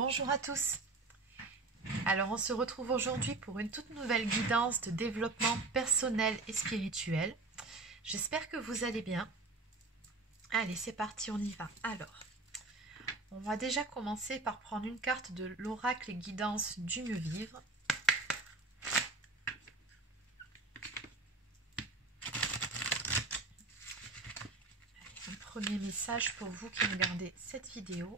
Bonjour à tous. Alors on se retrouve aujourd'hui pour une toute nouvelle guidance de développement personnel et spirituel. J'espère que vous allez bien. Allez, c'est parti, on y va. Alors, on va déjà commencer par prendre une carte de l'oracle et guidance du mieux vivre. Un premier message pour vous qui regardez cette vidéo.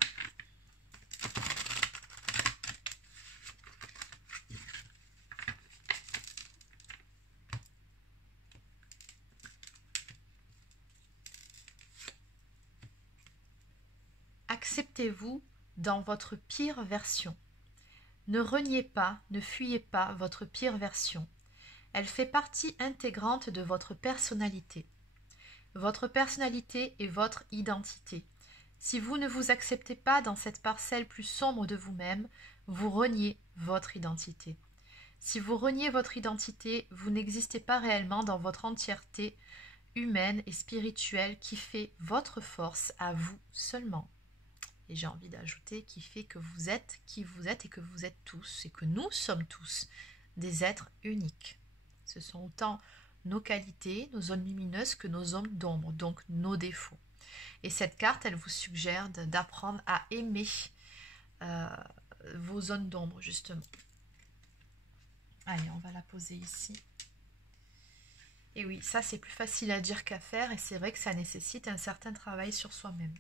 Acceptez-vous dans votre pire version. Ne reniez pas, ne fuyez pas votre pire version. Elle fait partie intégrante de votre personnalité. Votre personnalité est votre identité. Si vous ne vous acceptez pas dans cette parcelle plus sombre de vous-même, vous reniez votre identité. Si vous reniez votre identité, vous n'existez pas réellement dans votre entièreté humaine et spirituelle qui fait votre force à vous seulement. Et j'ai envie d'ajouter qui fait que vous êtes qui vous êtes et que vous êtes tous et que nous sommes tous des êtres uniques. Ce sont autant nos qualités, nos zones lumineuses que nos zones d'ombre, donc nos défauts. Et cette carte, elle vous suggère d'apprendre à aimer vos zones d'ombre, justement. Allez, on va la poser ici. Et oui, ça c'est plus facile à dire qu'à faire et c'est vrai que ça nécessite un certain travail sur soi-même.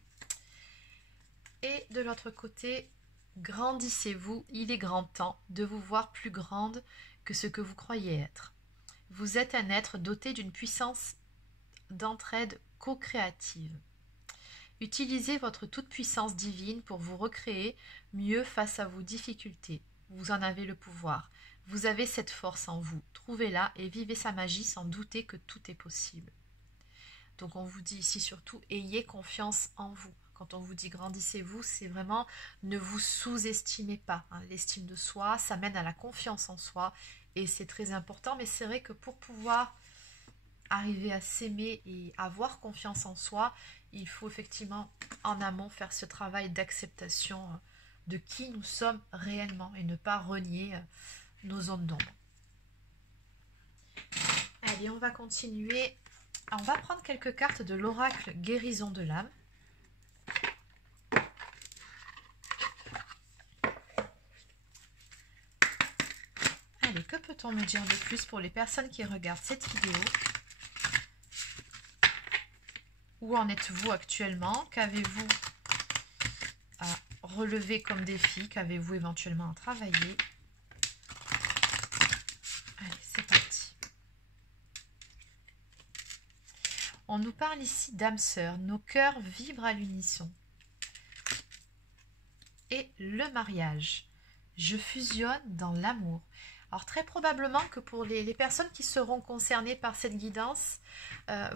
Et de l'autre côté, grandissez-vous, il est grand temps de vous voir plus grande que ce que vous croyez être. Vous êtes un être doté d'une puissance d'entraide co-créative. Utilisez votre toute-puissance divine pour vous recréer mieux face à vos difficultés. Vous en avez le pouvoir. Vous avez cette force en vous. Trouvez-la et vivez sa magie sans douter que tout est possible. Donc on vous dit ici surtout, ayez confiance en vous. Quand on vous dit grandissez-vous, c'est vraiment ne vous sous-estimez pas. L'estime de soi, ça mène à la confiance en soi et c'est très important. Mais c'est vrai que pour pouvoir arriver à s'aimer et avoir confiance en soi, il faut effectivement en amont faire ce travail d'acceptation de qui nous sommes réellement et ne pas renier nos zones d'ombre. Allez, on va continuer. On va prendre quelques cartes de l'oracle guérison de l'âme. Allez, que peut-on me dire de plus pour les personnes qui regardent cette vidéo? Où en êtes-vous actuellement? Qu'avez-vous à relever comme défi? Qu'avez-vous éventuellement à travailler? Allez, c'est parti. On nous parle ici d'âme sœur. Nos cœurs vibrent à l'unisson. Et le mariage. Je fusionne dans l'amour. Alors très probablement que pour les personnes qui seront concernées par cette guidance,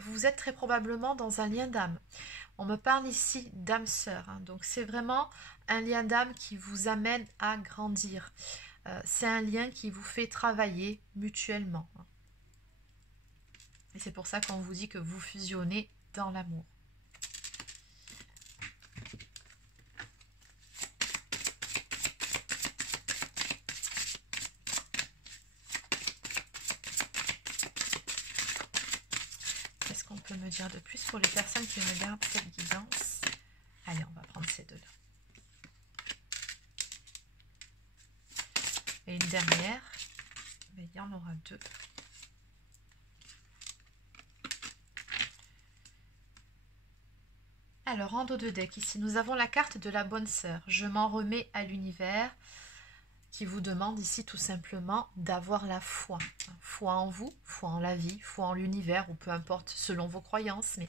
vous êtes très probablement dans un lien d'âme. On me parle ici d'âme sœur, donc c'est vraiment un lien d'âme qui vous amène à grandir. C'est un lien qui vous fait travailler mutuellement. Et c'est pour ça qu'on vous dit que vous fusionnez dans l'amour. Qu'est-ce qu'on peut me dire de plus pour les personnes qui regardent cette guidance? Allez, on va prendre ces deux-là. Et une dernière, mais il y en aura deux. Alors, en dos de deck, ici, nous avons la carte de la bonne sœur. Je m'en remets à l'univers qui vous demande ici tout simplement d'avoir la foi. Foi en vous, foi en la vie, foi en l'univers, ou peu importe selon vos croyances, mais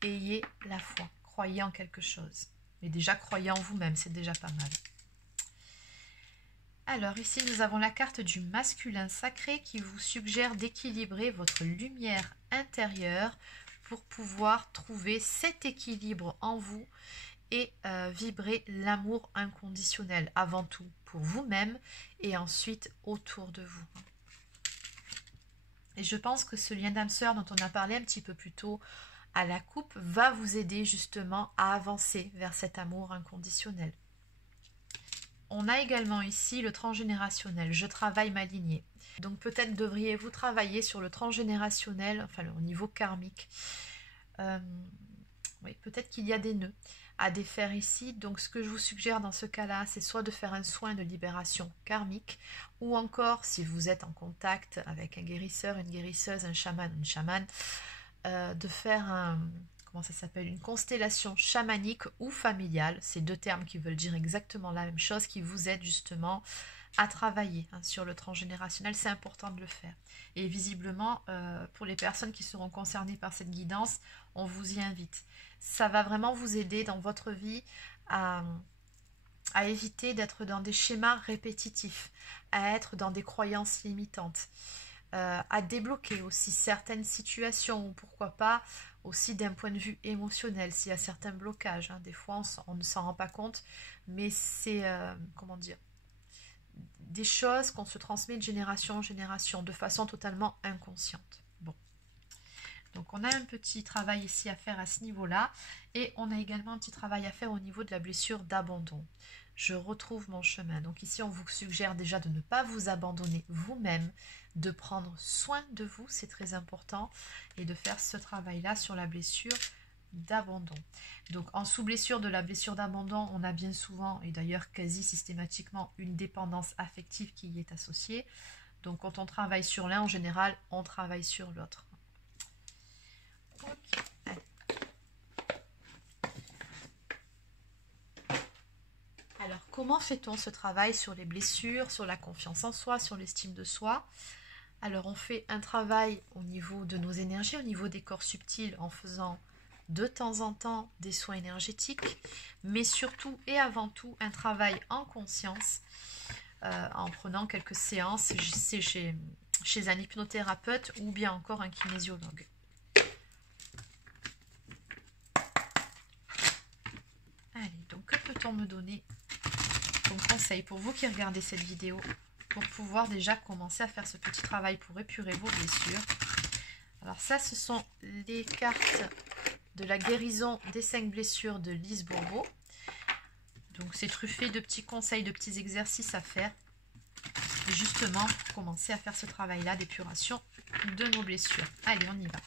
ayez la foi. Croyez en quelque chose. Mais déjà, croyez en vous-même, c'est déjà pas mal. Alors, ici, nous avons la carte du masculin sacré qui vous suggère d'équilibrer votre lumière intérieure pour pouvoir trouver cet équilibre en vous et vibrer l'amour inconditionnel avant tout pour vous-même et ensuite autour de vous. Et je pense que ce lien d'âme sœur dont on a parlé un petit peu plus tôt à la coupe va vous aider justement à avancer vers cet amour inconditionnel. on a également ici le transgénérationnel. Je travaille ma lignée. Donc peut-être devriez-vous travailler sur le transgénérationnel, enfin au niveau karmique. Oui, peut-être qu'il y a des nœuds à défaire ici. Donc ce que je vous suggère dans ce cas-là, c'est soit de faire un soin de libération karmique, ou encore, si vous êtes en contact avec un guérisseur, une guérisseuse, un chaman, une chamane, de faire un... Comment ça s'appelle? Une constellation chamanique ou familiale. C'est deux termes qui veulent dire exactement la même chose, qui vous aident justement à travailler sur le transgénérationnel. C'est important de le faire. Et visiblement, pour les personnes qui seront concernées par cette guidance, on vous y invite. Ça va vraiment vous aider dans votre vie à éviter d'être dans des schémas répétitifs, à être dans des croyances limitantes, à débloquer aussi certaines situations, ou pourquoi pas aussi d'un point de vue émotionnel, s'il y a certains blocages. Des fois, on ne s'en rend pas compte, mais c'est, comment dire, des choses qu'on se transmet de génération en génération, de façon totalement inconsciente. Bon. Donc, on a un petit travail ici à faire à ce niveau-là, et on a également un petit travail à faire au niveau de la blessure d'abandon. Je retrouve mon chemin. Donc ici, on vous suggère déjà de ne pas vous abandonner vous-même, de prendre soin de vous, c'est très important, et de faire ce travail-là sur la blessure d'abandon. Donc en sous-blessure de la blessure d'abandon, on a bien souvent, et d'ailleurs quasi systématiquement, une dépendance affective qui y est associée. Donc quand on travaille sur l'un, en général, on travaille sur l'autre. Ok. Alors, comment fait-on ce travail sur les blessures, sur la confiance en soi, sur l'estime de soi? Alors, on fait un travail au niveau de nos énergies, au niveau des corps subtils, en faisant de temps en temps des soins énergétiques, mais surtout et avant tout un travail en conscience, en prenant quelques séances chez un hypnothérapeute ou bien encore un kinésiologue. Allez, donc que peut-on me donner comme conseil pour vous qui regardez cette vidéo, pour pouvoir déjà commencer à faire ce petit travail pour épurer vos blessures? Alors ça, ce sont les cartes de la guérison des 5 blessures de Lise Bourbeau. Donc c'est truffé de petits conseils, de petits exercices à faire, justement pour commencer à faire ce travail-là d'épuration de nos blessures. Allez, on y va.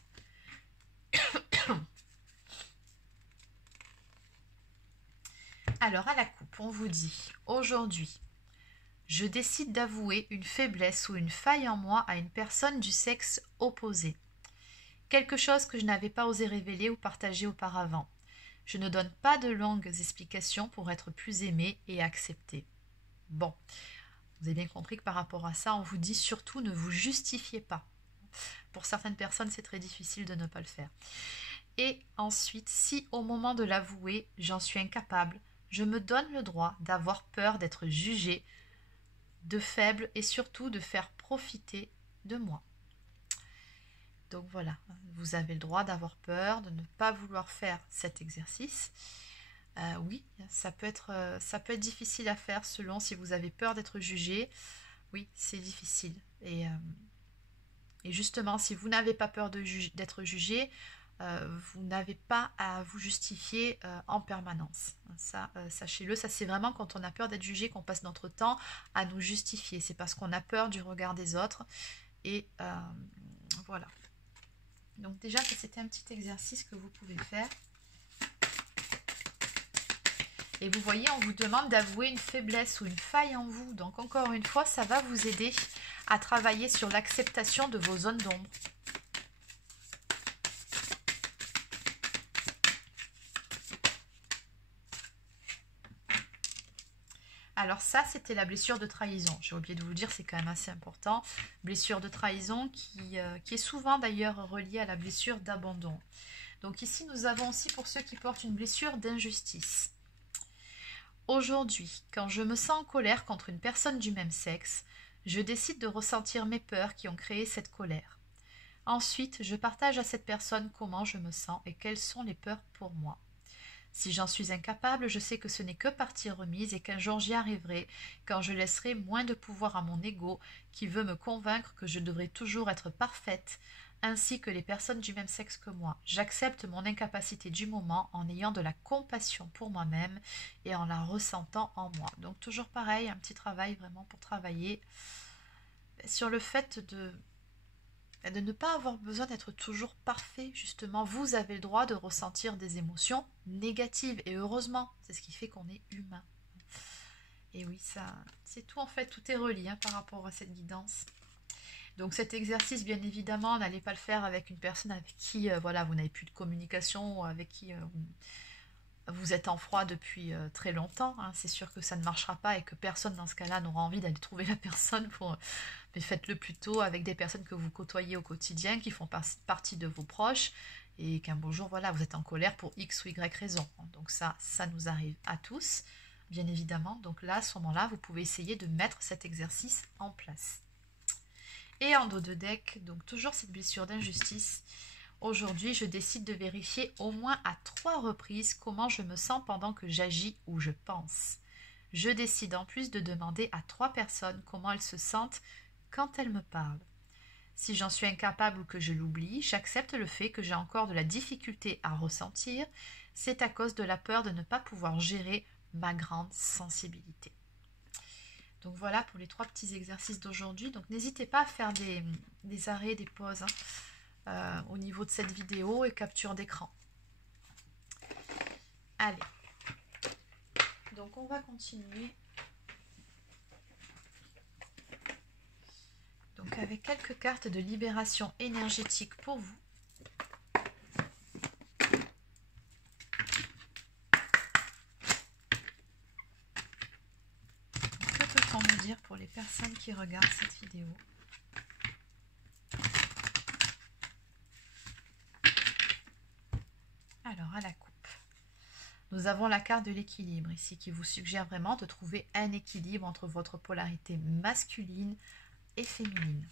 Alors à la coupe, on vous dit, aujourd'hui, je décide d'avouer une faiblesse ou une faille en moi à une personne du sexe opposé. Quelque chose que je n'avais pas osé révéler ou partager auparavant. Je ne donne pas de longues explications pour être plus aimée et acceptée. Bon, vous avez bien compris que par rapport à ça, on vous dit surtout ne vous justifiez pas. Pour certaines personnes, c'est très difficile de ne pas le faire. Et ensuite, si au moment de l'avouer, j'en suis incapable, je me donne le droit d'avoir peur d'être jugée, de faible et surtout de faire profiter de moi. Donc voilà, vous avez le droit d'avoir peur, de ne pas vouloir faire cet exercice. Oui, ça peut être difficile à faire selon si vous avez peur d'être jugé. Oui, c'est difficile. Et justement, si vous n'avez pas peur d'être jugé, vous n'avez pas à vous justifier en permanence. Ça, sachez-le, ça c'est vraiment quand on a peur d'être jugé qu'on passe notre temps à nous justifier. C'est parce qu'on a peur du regard des autres. Et voilà. Donc déjà, c'était un petit exercice que vous pouvez faire. Et vous voyez, on vous demande d'avouer une faiblesse ou une faille en vous. Donc encore une fois, ça va vous aider à travailler sur l'acceptation de vos zones d'ombre. Alors ça, c'était la blessure de trahison. J'ai oublié de vous le dire, c'est quand même assez important. Blessure de trahison qui est souvent d'ailleurs reliée à la blessure d'abandon. Donc ici, nous avons aussi pour ceux qui portent une blessure d'injustice. Aujourd'hui, quand je me sens en colère contre une personne du même sexe, je décide de ressentir mes peurs qui ont créé cette colère. Ensuite, je partage à cette personne comment je me sens et quelles sont les peurs pour moi. Si j'en suis incapable, je sais que ce n'est que partie remise et qu'un jour j'y arriverai, quand je laisserai moins de pouvoir à mon ego qui veut me convaincre que je devrais toujours être parfaite, ainsi que les personnes du même sexe que moi. J'accepte mon incapacité du moment en ayant de la compassion pour moi-même et en la ressentant en moi. Donc toujours pareil, un petit travail vraiment pour travailler sur le fait de ne pas avoir besoin d'être toujours parfait. Justement, vous avez le droit de ressentir des émotions négatives et heureusement, c'est ce qui fait qu'on est humain. Et oui, ça, c'est tout en fait, tout est relié par rapport à cette guidance. Donc cet exercice, bien évidemment, n'allez pas le faire avec une personne avec qui voilà, vous n'avez plus de communication, avec qui vous êtes en froid depuis très longtemps. Hein. C'est sûr que ça ne marchera pas et que personne dans ce cas-là n'aura envie d'aller trouver la personne. Mais faites-le plutôt avec des personnes que vous côtoyez au quotidien, qui font partie de vos proches, et qu'un beau jour, voilà, vous êtes en colère pour X ou Y raison. Donc ça nous arrive à tous, bien évidemment. Donc là, à ce moment-là, vous pouvez essayer de mettre cet exercice en place. Et en dos de deck, donc toujours cette blessure d'injustice. Aujourd'hui, je décide de vérifier au moins à 3 reprises comment je me sens pendant que j'agis ou je pense. Je décide en plus de demander à 3 personnes comment elles se sentent quand elles me parlent. Si j'en suis incapable ou que je l'oublie, j'accepte le fait que j'ai encore de la difficulté à ressentir. C'est à cause de la peur de ne pas pouvoir gérer ma grande sensibilité. Donc voilà pour les 3 petits exercices d'aujourd'hui. Donc n'hésitez pas à faire des arrêts, des pauses au niveau de cette vidéo et capture d'écran. Allez. Donc on va continuer. Donc avec quelques cartes de libération énergétique pour vous. Me dire pour les personnes qui regardent cette vidéo. Alors à la coupe, nous avons la carte de l'équilibre ici qui vous suggère vraiment de trouver un équilibre entre votre polarité masculine et féminine.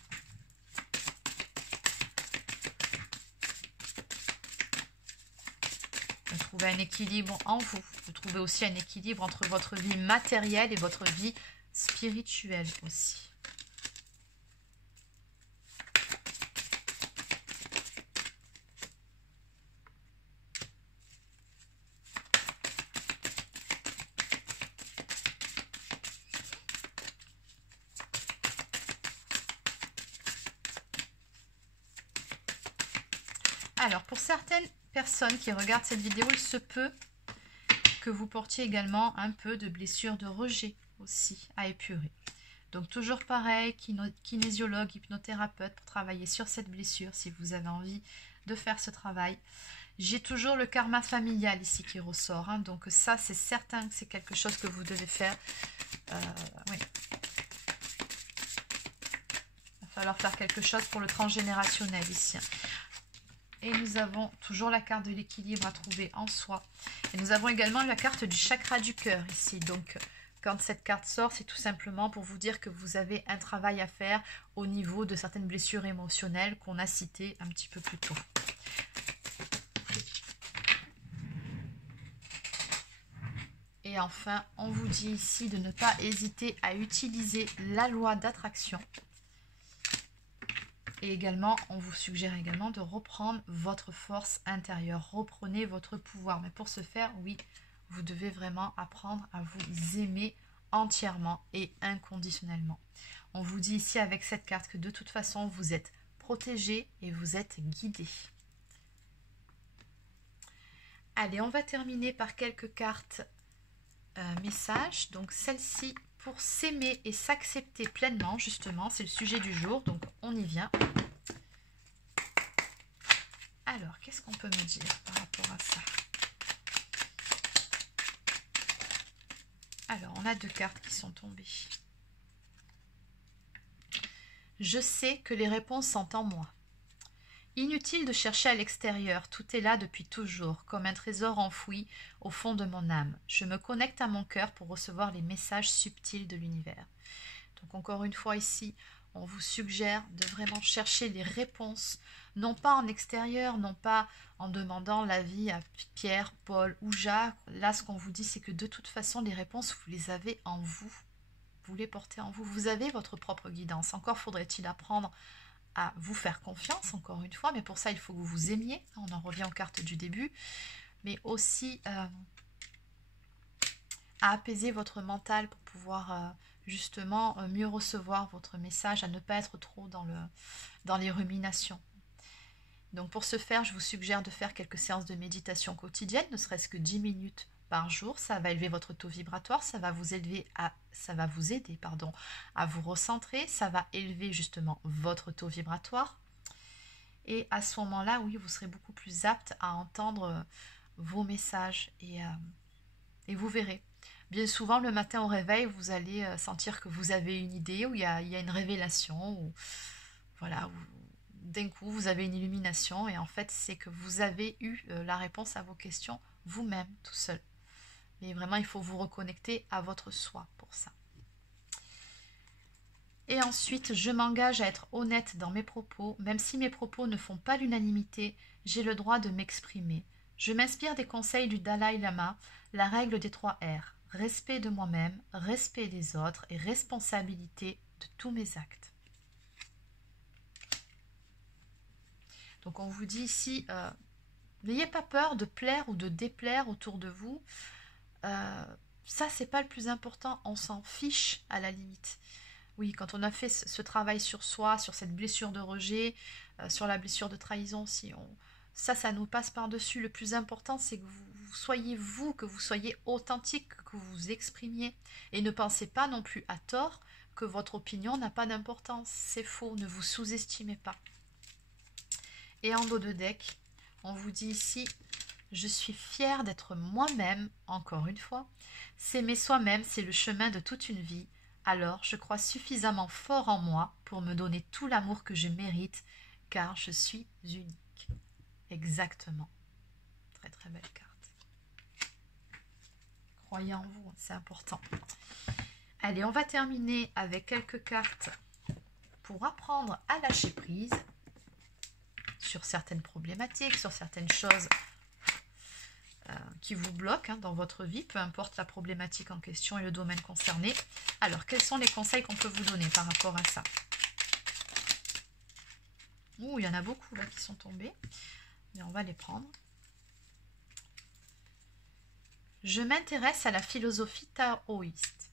De trouver un équilibre en vous, de trouver aussi un équilibre entre votre vie matérielle et votre vie spirituelle aussi. Alors, pour certaines personnes qui regardent cette vidéo, il se peut que vous portiez également un peu de blessure de rejet aussi à épurer. Donc toujours pareil, kinésiologue, hypnothérapeute pour travailler sur cette blessure si vous avez envie de faire ce travail. J'ai toujours le karma familial ici qui ressort, hein, donc ça c'est certain que c'est quelque chose que vous devez faire. Oui. Il va falloir faire quelque chose pour le transgénérationnel ici. Et nous avons toujours la carte de l'équilibre à trouver en soi. Et nous avons également la carte du chakra du cœur ici. Donc, quand cette carte sort, c'est tout simplement pour vous dire que vous avez un travail à faire au niveau de certaines blessures émotionnelles qu'on a citées un petit peu plus tôt. Et enfin, on vous dit ici de ne pas hésiter à utiliser la loi d'attraction. Et également, on vous suggère également de reprendre votre force intérieure. Reprenez votre pouvoir. Mais pour ce faire, oui, vous devez vraiment apprendre à vous aimer entièrement et inconditionnellement. On vous dit ici avec cette carte que de toute façon, vous êtes protégé et vous êtes guidé. Allez, on va terminer par quelques cartes messages. Donc celle-ci, pour s'aimer et s'accepter pleinement, justement, c'est le sujet du jour. Donc on y vient. Alors, qu'est-ce qu'on peut me dire par rapport à ça? Alors, on a 2 cartes qui sont tombées. Je sais que les réponses sont en moi. Inutile de chercher à l'extérieur, tout est là depuis toujours, comme un trésor enfoui au fond de mon âme. Je me connecte à mon cœur pour recevoir les messages subtils de l'univers. Donc encore une fois ici, on vous suggère de vraiment chercher les réponses, non pas en extérieur, non pas en demandant l'avis à Pierre, Paul ou Jacques. Là, ce qu'on vous dit, c'est que de toute façon, les réponses, vous les avez en vous. Vous les portez en vous. Vous avez votre propre guidance. Encore faudrait-il apprendre à vous faire confiance, encore une fois, mais pour ça, il faut que vous vous aimiez. On en revient aux cartes du début, mais aussi à apaiser votre mental pour pouvoir justement mieux recevoir votre message, à ne pas être trop dans les ruminations. Donc pour ce faire, je vous suggère de faire quelques séances de méditation quotidienne, ne serait-ce que 10 minutes par jour. Ça va élever votre taux vibratoire, ça va vous aider à vous recentrer, ça va élever justement votre taux vibratoire. Et à ce moment-là, oui, vous serez beaucoup plus apte à entendre vos messages et vous verrez. Bien souvent, le matin au réveil, vous allez sentir que vous avez une idée, ou il y a une révélation, ou voilà, d'un coup, vous avez une illumination, et en fait, c'est que vous avez eu la réponse à vos questions vous-même, tout seul. Mais vraiment, il faut vous reconnecter à votre soi pour ça. Et ensuite, je m'engage à être honnête dans mes propos. Même si mes propos ne font pas l'unanimité, j'ai le droit de m'exprimer. Je m'inspire des conseils du Dalai Lama, la règle des 3 R. Respect de moi-même, respect des autres et responsabilité de tous mes actes. Donc on vous dit ici, n'ayez pas peur de plaire ou de déplaire autour de vous. Ça, c'est pas le plus important, on s'en fiche à la limite. Oui, quand on a fait ce travail sur soi, sur cette blessure de rejet, sur la blessure de trahison, ça nous passe par-dessus. Le plus important, c'est que vous soyez vous, que vous soyez authentique, que vous vous exprimiez. Et ne pensez pas non plus à tort que votre opinion n'a pas d'importance. C'est faux, ne vous sous-estimez pas. Et en dos de deck, on vous dit ici, je suis fière d'être moi-même, encore une fois. S'aimer soi-même, c'est le chemin de toute une vie. Alors, je crois suffisamment fort en moi pour me donner tout l'amour que je mérite, car je suis unique. Exactement. Très très belle carte. Croyez en vous, c'est important. Allez, on va terminer avec quelques cartes pour apprendre à lâcher prise sur certaines problématiques, sur certaines choses qui vous bloquent dans votre vie, peu importe la problématique en question et le domaine concerné. Alors, quels sont les conseils qu'on peut vous donner par rapport à ça? Ouh, il y en a beaucoup là qui sont tombés, mais on va les prendre. Je m'intéresse à la philosophie taoïste.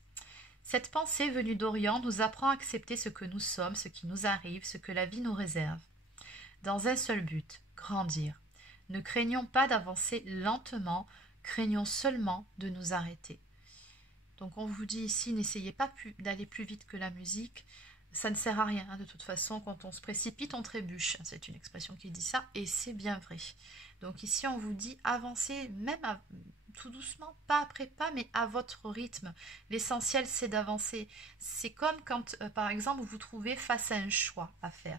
Cette pensée venue d'Orient nous apprend à accepter ce que nous sommes, ce qui nous arrive, ce que la vie nous réserve. Dans un seul but, grandir. Ne craignons pas d'avancer lentement, craignons seulement de nous arrêter. Donc on vous dit ici, n'essayez pas d'aller plus vite que la musique, ça ne sert à rien. De toute façon, quand on se précipite, on trébuche. C'est une expression qui dit ça, et c'est bien vrai. Donc ici, on vous dit, avancez même tout doucement, pas après pas, mais à votre rythme. L'essentiel, c'est d'avancer. C'est comme quand, par exemple, vous vous trouvez face à un choix à faire,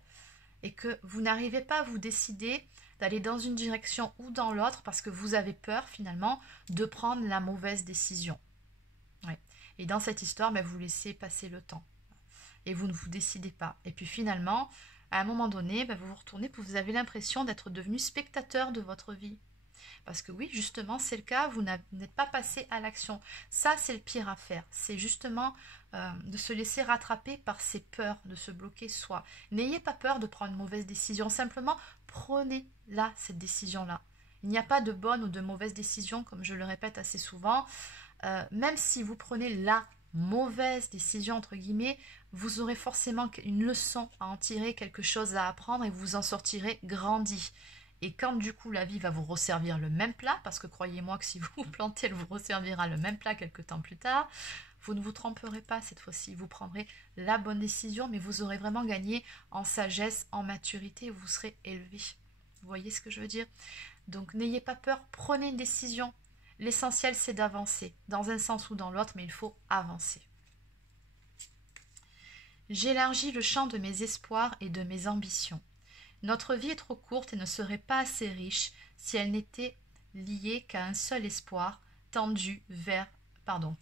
et que vous n'arrivez pas à vous décider d'aller dans une direction ou dans l'autre parce que vous avez peur finalement de prendre la mauvaise décision. Ouais. Et dans cette histoire, vous laissez passer le temps et vous ne vous décidez pas. Et puis finalement, à un moment donné, vous vous retournez et vous avez l'impression d'être devenu spectateur de votre vie. Parce que oui, justement, c'est le cas, vous n'êtes pas passé à l'action. Ça, c'est le pire à faire. C'est justement de se laisser rattraper par ses peurs, de se bloquer soi. N'ayez pas peur de prendre une mauvaise décision. Simplement, prenez-la, cette décision-là. Il n'y a pas de bonne ou de mauvaise décision, comme je le répète assez souvent. Même si vous prenez la mauvaise décision, entre guillemets, vous aurez forcément une leçon à en tirer, quelque chose à apprendre et vous en sortirez grandi. Et quand du coup la vie va vous resservir le même plat, parce que croyez-moi que si vous vous plantez, elle vous resservira le même plat quelques temps plus tard, vous ne vous tromperez pas cette fois-ci, vous prendrez la bonne décision, mais vous aurez vraiment gagné en sagesse, en maturité, vous serez élevé. Vous voyez ce que je veux dire? Donc n'ayez pas peur, prenez une décision. L'essentiel c'est d'avancer, dans un sens ou dans l'autre, mais il faut avancer. J'élargis le champ de mes espoirs et de mes ambitions. Notre vie est trop courte et ne serait pas assez riche si elle n'était liée qu'à un seul espoir, tendu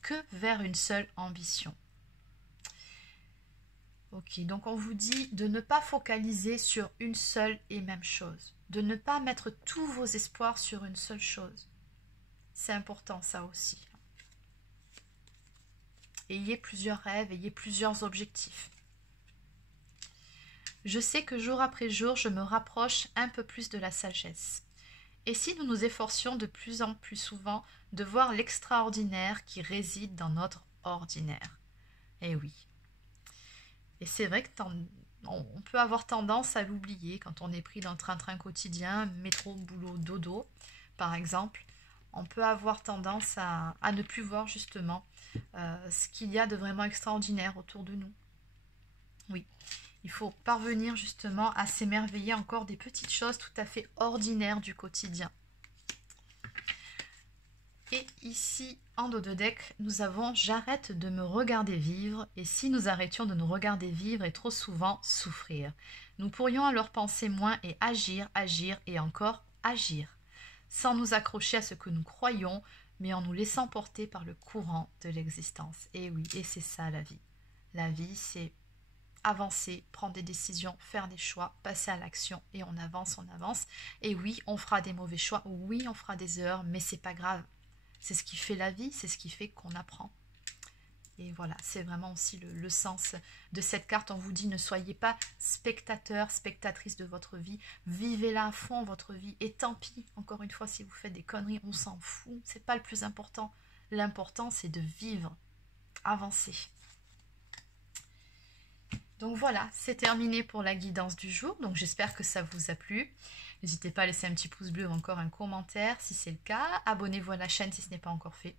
que vers une seule ambition. Ok, donc on vous dit de ne pas focaliser sur une seule et même chose, de ne pas mettre tous vos espoirs sur une seule chose. C'est important ça aussi. Ayez plusieurs rêves, ayez plusieurs objectifs. Je sais que jour après jour, je me rapproche un peu plus de la sagesse. Et si nous nous efforcions de plus en plus souvent de voir l'extraordinaire qui réside dans notre ordinaire? Eh oui. Et c'est vrai que on peut avoir tendance à l'oublier quand on est pris dans le train-train quotidien, métro, boulot, dodo, par exemple. On peut avoir tendance à ne plus voir justement ce qu'il y a de vraiment extraordinaire autour de nous. Oui, il faut parvenir justement à s'émerveiller encore des petites choses tout à fait ordinaires du quotidien. Et ici, en dos de deck, nous avons « J'arrête de me regarder vivre » et si nous arrêtions de nous regarder vivre et trop souvent souffrir. Nous pourrions alors penser moins et agir, agir et encore agir, sans nous accrocher à ce que nous croyons, mais en nous laissant porter par le courant de l'existence. Et oui, et c'est ça la vie. La vie, c'est avancer, prendre des décisions, faire des choix, passer à l'action et on avance, on avance. Et oui, on fera des mauvais choix, oui, on fera des erreurs, mais c'est pas grave. C'est ce qui fait la vie, c'est ce qui fait qu'on apprend. Et voilà, c'est vraiment aussi le sens de cette carte. On vous dit, ne soyez pas spectateur, spectatrice de votre vie. Vivez-la à fond, votre vie. Et tant pis, encore une fois, si vous faites des conneries, on s'en fout. C'est pas le plus important. L'important, c'est de vivre, avancer. Donc voilà, c'est terminé pour la guidance du jour. Donc j'espère que ça vous a plu. N'hésitez pas à laisser un petit pouce bleu ou encore un commentaire si c'est le cas. Abonnez-vous à la chaîne si ce n'est pas encore fait.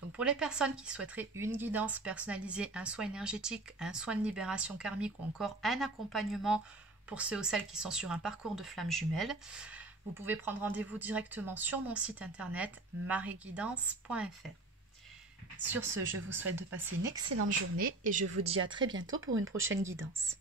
Donc pour les personnes qui souhaiteraient une guidance personnalisée, un soin énergétique, un soin de libération karmique ou encore un accompagnement pour ceux ou celles qui sont sur un parcours de flammes jumelles, vous pouvez prendre rendez-vous directement sur mon site internet marieguidance.fr. Sur ce, je vous souhaite de passer une excellente journée et je vous dis à très bientôt pour une prochaine guidance.